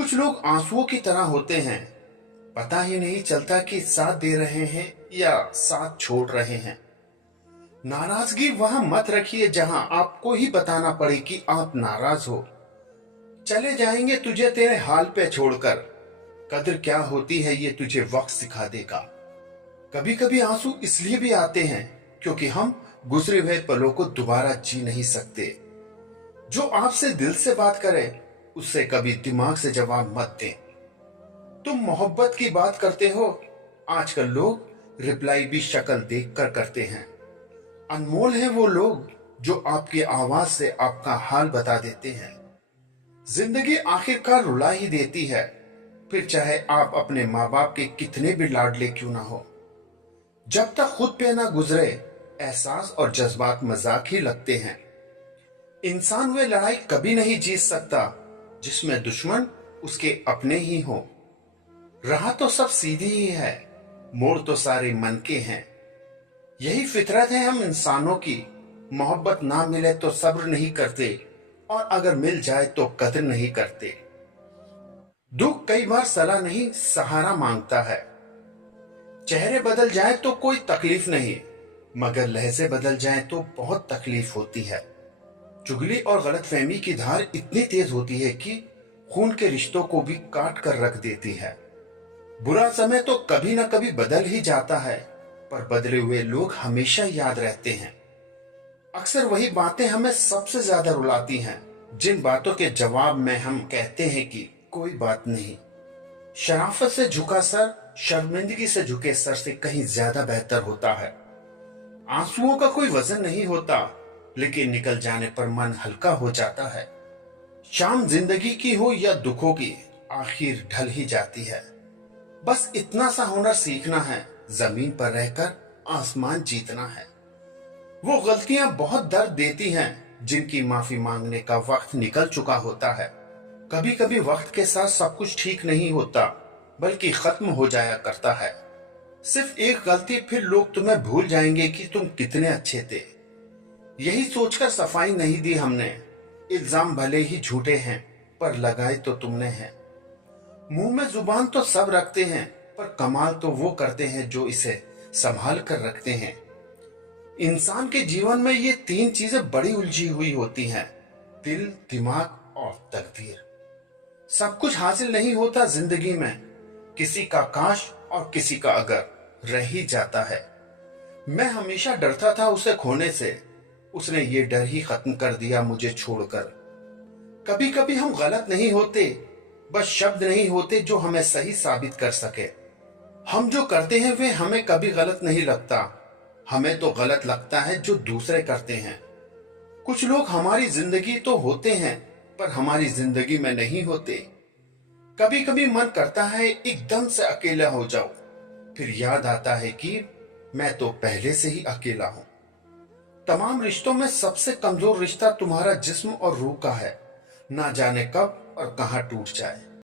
कुछ लोग आंसुओं की तरह होते हैं, पता ही नहीं चलता कि साथ दे रहे हैं या साथ छोड़ रहे हैं। नाराजगी वहां मत रखिए जहां आपको ही बताना पड़े कि आप नाराज हो। चले जाएंगे तुझे तेरे हाल पे छोड़कर, कद्र क्या होती है ये तुझे वक्त सिखा देगा। कभी कभी आंसू इसलिए भी आते हैं क्योंकि हम गुजरे हुए पलों को दोबारा जी नहीं सकते। जो आपसे दिल से बात करे उससे कभी दिमाग से जवाब मत दें। तुम मोहब्बत की बात करते हो, आजकल लोग रिप्लाई भी शक्ल देखकर करते हैं। अनमोल हैं वो लोग जो आपकी आवाज से आपका हाल बता देते हैं। जिंदगी आखिरकार रुला ही देती है, फिर चाहे आप अपने माँ बाप के कितने भी लाडले क्यों ना हो। जब तक खुद पे ना गुजरे, एहसास और जज्बात मजाक ही लगते हैं। इंसान वे लड़ाई कभी नहीं जीत सकता जिसमें दुश्मन उसके अपने ही हो। राह तो सब सीधी ही है, मोड़ तो सारे मन के हैं। यही फितरत है हम इंसानों की, मोहब्बत ना मिले तो सब्र नहीं करते, और अगर मिल जाए तो कदर नहीं करते। दुख कई बार सलाह नहीं सहारा मांगता है। चेहरे बदल जाए तो कोई तकलीफ नहीं, मगर लहजे बदल जाए तो बहुत तकलीफ होती है। चुगली और गलतफहमी की धार इतनी तेज होती है कि खून के रिश्तों को भी काट कर रख देती है। बुरा समय तो कभी ना कभी बदल ही जाता है, पर बदले हुए लोग हमेशा याद रहते हैं। अक्सर वही बातें हमें सबसे ज्यादा रुलाती हैं, जिन बातों के जवाब में हम कहते हैं कि कोई बात नहीं। शराफत से झुका सर शर्मिंदगी से झुके सर से कहीं ज्यादा बेहतर होता है। आंसुओं का कोई वजन नहीं होता, लेकिन निकल जाने पर मन हल्का हो जाता है। शाम जिंदगी की हो या दुखों की, आखिर ढल ही जाती है। बस इतना सा हुनर सीखना है, जमीन पर रहकर आसमान जीतना है। वो गलतियां बहुत दर्द देती हैं जिनकी माफी मांगने का वक्त निकल चुका होता है। कभी कभी वक्त के साथ सब कुछ ठीक नहीं होता, बल्कि खत्म हो जाया करता है। सिर्फ एक गलती, फिर लोग तुम्हें भूल जाएंगे कि तुम कितने अच्छे थे। यही सोचकर सफाई नहीं दी हमने। इल्जाम भले ही झूठे हैं, पर लगाए तो तुमने हैं। मुंह में जुबान तो सब रखते हैं, पर कमाल तो वो करते हैं जो इसे संभाल कर रखते हैं। इंसान के जीवन में ये तीन चीजें बड़ी उलझी हुई होती हैं: दिल, दिमाग और तकदीर। सब कुछ हासिल नहीं होता जिंदगी में, किसी का काश और किसी का अगर रह ही जाता है। मैं हमेशा डरता था उसे खोने से, उसने ये डर ही खत्म कर दिया मुझे छोड़कर। कभी कभी हम गलत नहीं होते, बस शब्द नहीं होते जो हमें सही साबित कर सके। हम जो करते हैं वे हमें कभी गलत नहीं लगता, हमें तो गलत लगता है जो दूसरे करते हैं। कुछ लोग हमारी जिंदगी तो होते हैं, पर हमारी जिंदगी में नहीं होते। कभी कभी मन करता है एकदम से अकेला हो जाऊं, फिर याद आता है कि मैं तो पहले से ही अकेला हूं। तमाम रिश्तों में सबसे कमजोर रिश्ता तुम्हारा जिस्म और रूह का है, ना जाने कब और कहां टूट जाए।